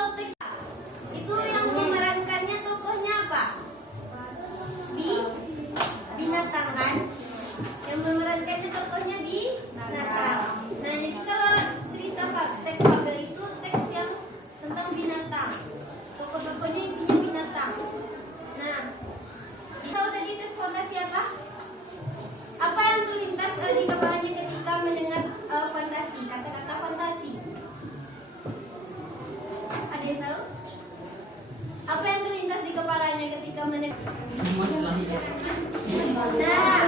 kalau teks itu yang memerankannya tokohnya apa? Binatang kan? Yang memerankannya tokohnya binatang. Nah, jadi kalau cerita teks fabel itu teks yang tentang binatang. Tokoh-tokohnya isinya binatang. Nah, tahu tadi teks fantasi apa? Apa yang terlintas di kepalanya ketika mendengar fantasi, kata-kata fantasi? Ada yang tahu? Apa yang terlintas di kepalanya ketika mendengar? Nah,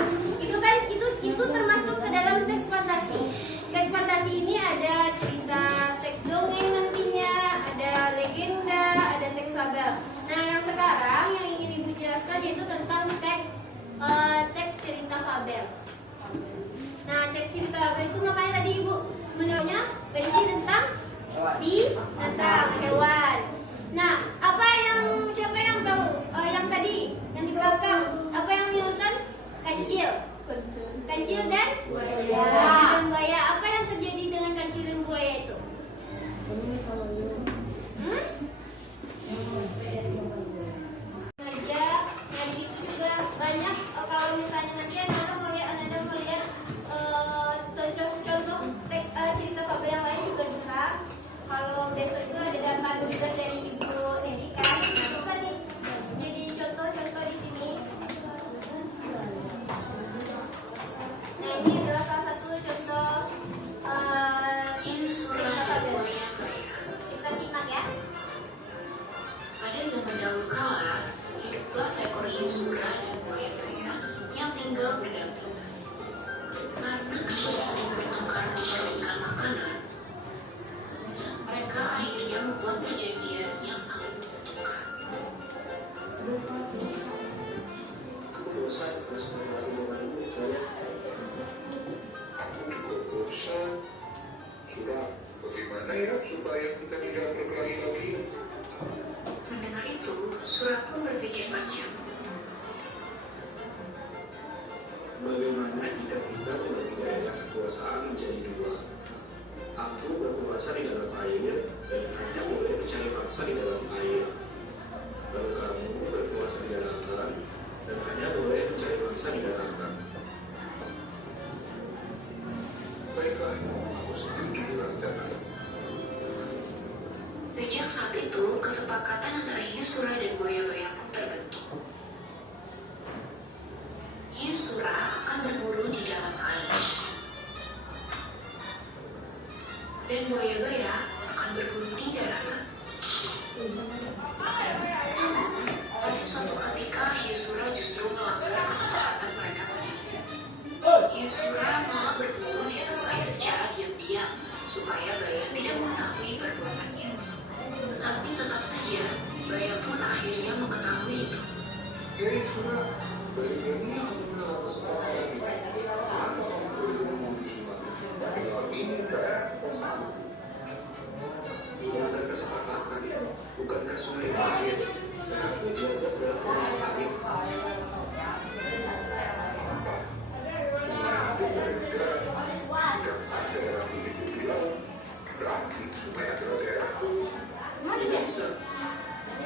itu termasuk ke dalam teks fantasi. Teks fantasi ini ada cerita teks dongeng nantinya, ada legenda, ada teks fabel. Nah, yang sekarang yang ingin Ibu jelaskan yaitu tentang teks cerita fabel. Nah, teks cerita fabel itu makanya tadi Ibu menurutnya berisi tentang binatang, hewan. Nah, siapa yang tahu yang tadi yang di belakang apa yang diurusan? Kancil dan buaya. Apa yang terjadi dengan kancil dan buaya itu? Aja yang itu juga banyak. Kalau misalnya nanti Anda melihat contoh cerita fabel yang lain juga bisa. Kalau besok itu ada gambar juga dari Ibu Nedi kan, bisa nih jadi contoh-contoh di sini. Nah, ini adalah salah satu contoh cerita fabel. Kita simak ya. Pada zaman dahulu kala, hiduplah seekor hiu sura dan buaya gaya yang tinggal berdampingan. Karena keduanya sering bertengkar memperebutkan makanan, mereka akhirnya membuat perjanjian yang saling menguntungkan. Aku bosan terus mengalami momenmu banyak. Aku juga bosan. Sudah, bagaimana ya supaya kita tidak berkelahi lagi? Mendengar itu, Sura pun berpikir panjang. Bagaimana jika kita membagi daerah kekuasaan menjadi dua? Aku berkuasa di dalam air dan hanya boleh mencari mangsa di dalam air. Lalu kamu berkuasa di daratan dan hanya boleh mencari mangsa di daratan. Baiklah, aku setuju dengan rencana itu. Sejak saat itu, kesepakatan antara hiu sura dan buaya gaya pun terbentuk. Hiu sura akan berburu di dalam air, dan buaya gaya akan berburu di daratan. Pada suatu ketika, hiu sura justru melanggar kesepakatan mereka sendiri. Hiu sura malah berburu di sungai secara diam-diam supaya gaya tidak mengetahui perbuatannya. Tetapi tetap saja, gaya pun akhirnya mengetahui itu. Hei, Sura, dari ini kamu menolak kesepakatan itu. Kenapa kamu perlu ngomong di sungai? Padahal ini daerah kekuasaan. Melanggar kesepakatan, bukankah sungai itu air? Dan aku jajah dalam proses air. Apa? Sungai itu dari negara. Sedangkan daerah itu di laut. Berarti sungai adalah daerahku. Tidak bisa.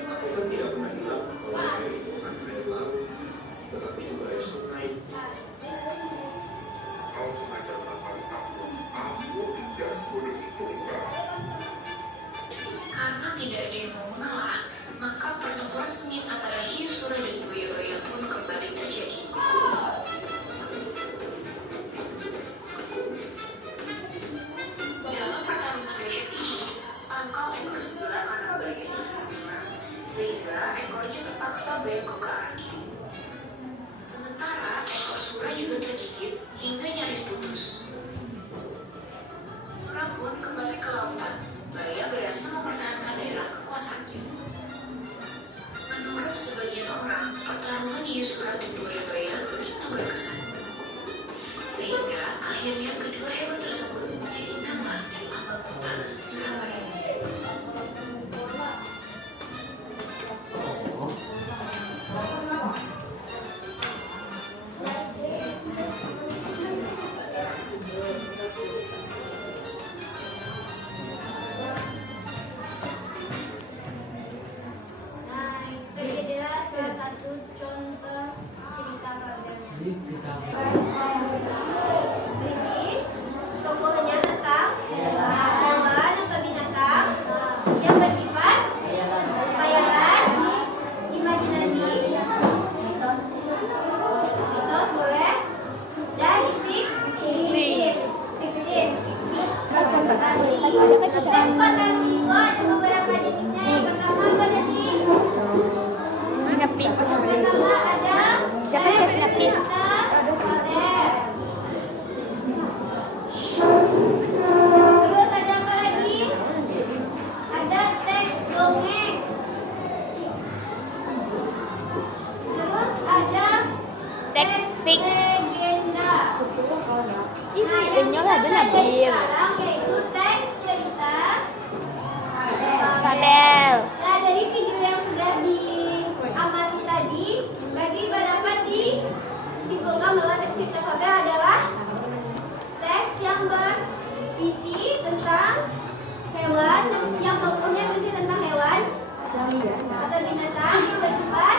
Aku kan tidak pernah bilang kalau air itu bukan air laut, tetapi juga air sungai. Kau sengaja menapari aku tidak sebodoh itu, Sura. Karena tidak ada yang mau mengalah, maka pertempuran sengit antara hiu sura dan buaya gaya pun kembali terjadi. Dalam pertarungan dahsyat ini, pangkal ekor sebelah kanan gaya dihiu sura, sehingga ekornya terpaksa bengkok ke arah kiri. Sementara ekor sura juga tergigit hingga nyaris putus. Sura pun kembali ke lautan. Gaya berhasil mempertahankan daerah kekuasaannya. Menurut sebagian orang, pertarungan hiu sura dan buaya gaya begitu berkesan, sehingga akhirnya kedua hewan tersebut menjadi nama dan lambang kota Surabaya. legenda. Nah, Ini yang lah kita ada pelajari Nabil. sekarang yaitu teks cerita Fabel. Nah, dari video yang sudah diamati tadi, bagi dapat disimpulkan bahwa teks cerita fabel adalah teks yang berisi tentang hewan dan yang tokohnya berisi tentang hewan atau binatang yang bersifat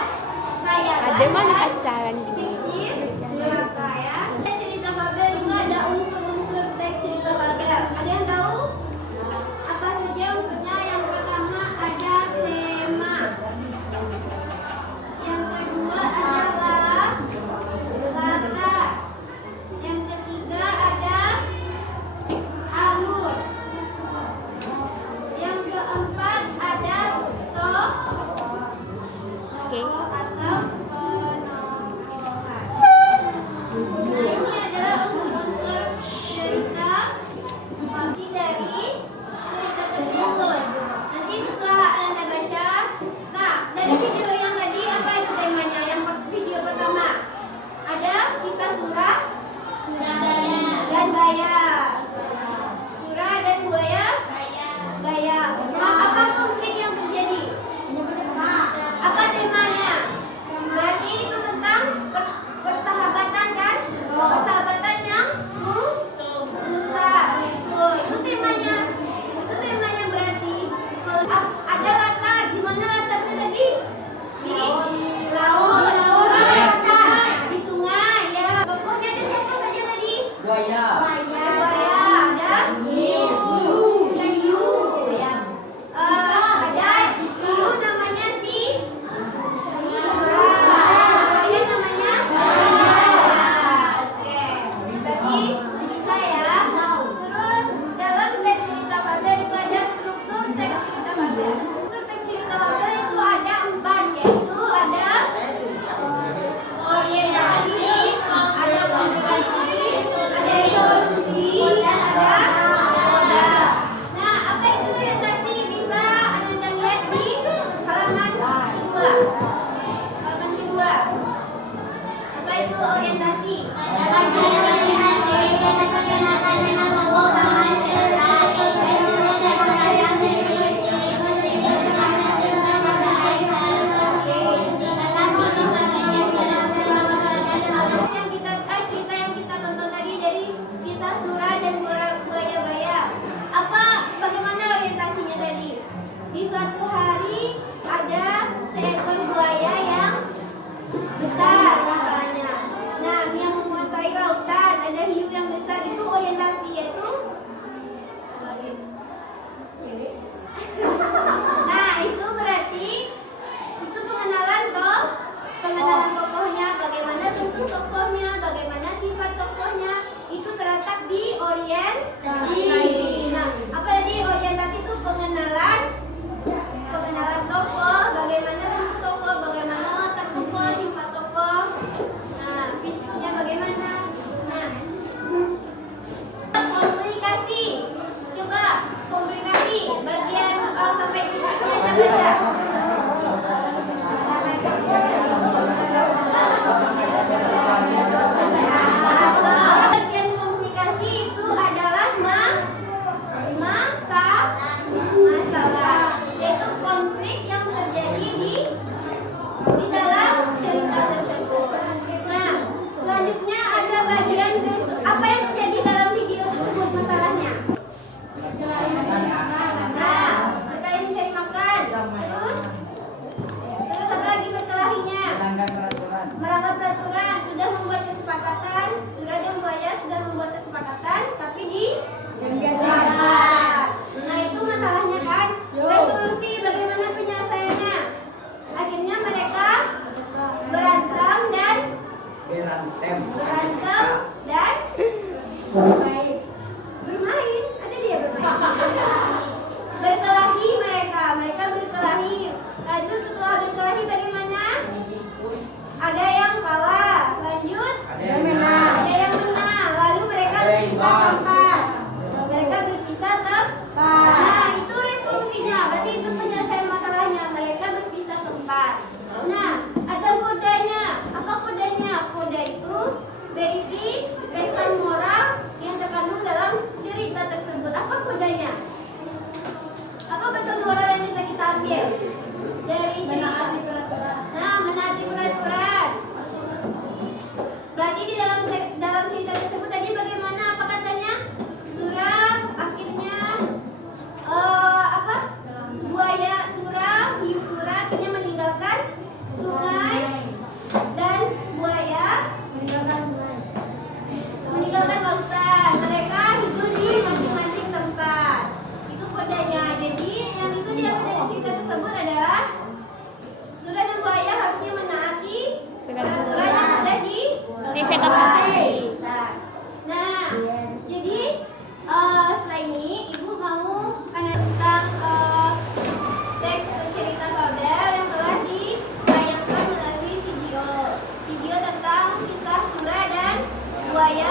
khayalan Ada mana dan pacaran gitu? fiktif. Maka ya, teks cerita fabel itu ada unsur-unsur teks cerita fabel. Ada yang tahu apa saja unsurnya? Yang pertama ada tema. Yang kedua adalah kata. Yang ketiga ada alur. Yang keempat ada tokoh atau penokohan. Nah, ini adalah unsur-unsur cerita arti dari cerita tersebut. Nanti setelah Anda baca, nah dari video yang tadi apa itu temanya? Yang video pertama ada kisah surah dan buaya. Surah dan buaya. Nah, apa konflik yang terjadi? Apa temanya? Berarti itu tentang persahabatan kan? Persahabatan yang rusak. Itu temanya. Itu temanya berarti. Ada latar. Di mana latarnya tadi? Di laut. Di sungai ya. Pokoknya ada siapa saja tadi? Buaya. Ada hiu. Ya. Ada hiu namanya si saya namanya oke. Berarti bisa ya. Terus dalam teks cerita fabel itu ada struktur teks cerita fabel. Struktur teks cerita fabel itu ada 4, yaitu ada orientasi, ada komplikasi, ada resolusi, dan ada moda. Nah, apa itu orientasi? Bisa Anda lihat di halaman kedua. Halaman kedua. Apa itu orientasi? Cerita yang kita tonton tadi dari kisah surah dan buaya. Bagaimana orientasinya tadi? Di suatu hari ada seekor buaya yang besar misalnya. Nah, yang menguasai lautan, ada hiu yang besar, itu orientasi yaitu nah, itu berarti itu pengenalan tokohnya, bagaimana bentuk tokohnya, bagaimana sifat tokohnya, itu terletak di orientasi. Nah, apa tadi orientasi itu pengenalan tokoh, bagaimana bentuk tokoh, bagaimana watak tokoh, sifat tokoh, nah fisiknya bagaimana. Nah, komunikasi, coba komunikasi bagian sampai di sini aja baca. Bagian komunikasi itu adalah masalah, yaitu konflik yang terjadi di dalam cerita tersebut. Nah, selanjutnya ada bagian apa yang terjadi dalam video tersebut masalahnya. Nah, mereka ini cari makan. Terus apa lagi berkelahinya? Melanggar peraturan, sudah membuat kesepakatan, surah dan buaya sudah membuat kesepakatan, tapi dilanggar. Nah, itu masalahnya kan. Resolusi, bagaimana penyelesaiannya? Akhirnya mereka berantem dan bermain. Ada dia bermain. Berkelahi mereka berkelahi. Lalu setelah berkelahi bagaimana? Ada yang kalah, lanjut ada yang menang. Lalu mereka berpisah tempat. Nah, itu resolusinya. Berarti itu penyelesaian masalahnya. Mereka berpisah tempat. Nah, ada kodenya. Apa kodenya? Kode itu buaya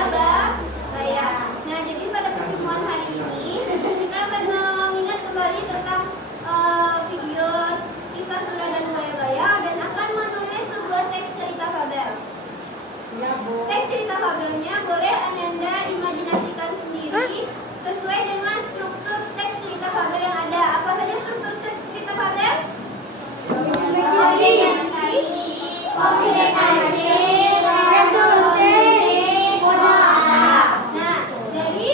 baya. Nah, jadi pada pertemuan hari ini kita akan mengingat kembali tentang video kisah Sura dan buaya baya dan akan menulis sebuah teks cerita fabel. Teks cerita fabelnya boleh Ananda imajinasikan sendiri sesuai dengan struktur teks cerita fabel yang ada. Apa saja struktur teks cerita fabel? Komunikasi, resolusi, nah, dari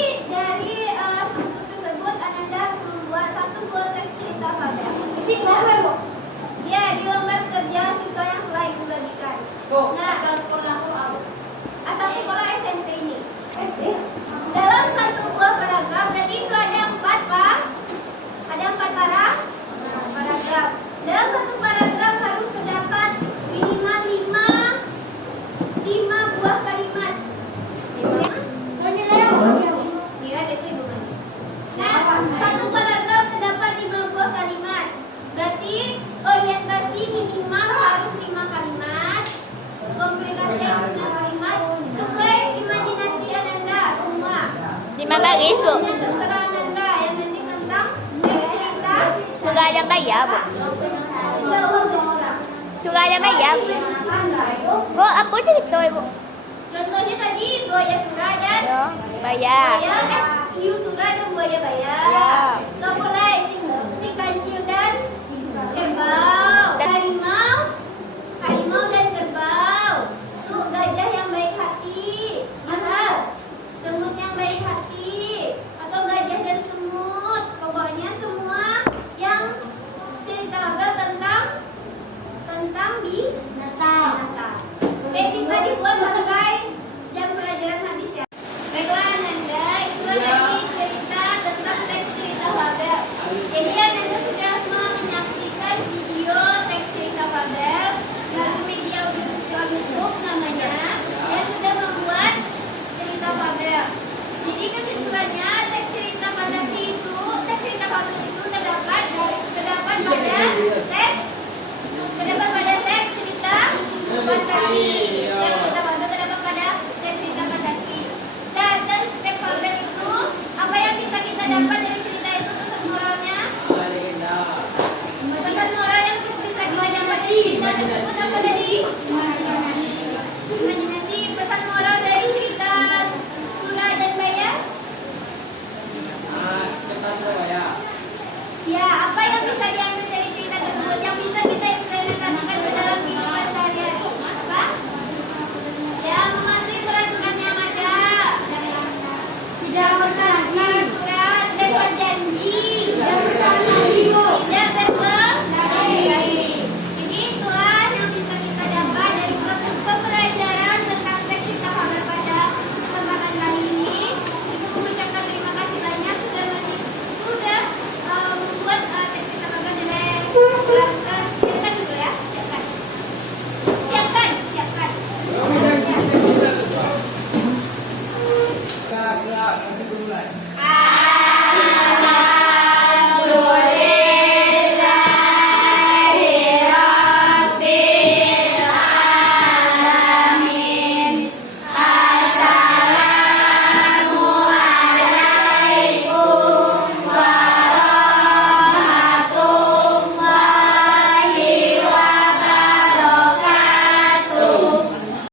struktur tersebut Ananda membuat satu buah teks cerita fabel. Ya, di lomba kerja siswa yang telah ibu bagikan. Nah, asal sekolah SMP ini. Dalam satu buah paragraf, berarti itu ada 4 Pak. Ada 4 paragraf. Dalam satu paragraf harus terdapat minimal 5 buah kalimat. Iya, itu Ibu. Nah, satu paragraf terdapat 5 buah kalimat. Berarti orientasi minimal harus 5 kalimat. Komplikasi harus 5 kalimat. Sesuai imajinasi Ananda semua. 5 baris, Bu. Yang terserah Ananda yang nanti tentang teks cerita. Surah dan Baya, Bu. Surah dan Baya, Bu. Bu, apa cerita, Bu? Contohnya tadi buaya surah dan Ya, Baya. buaya hiu surah dan buaya baya. Ya. So mulai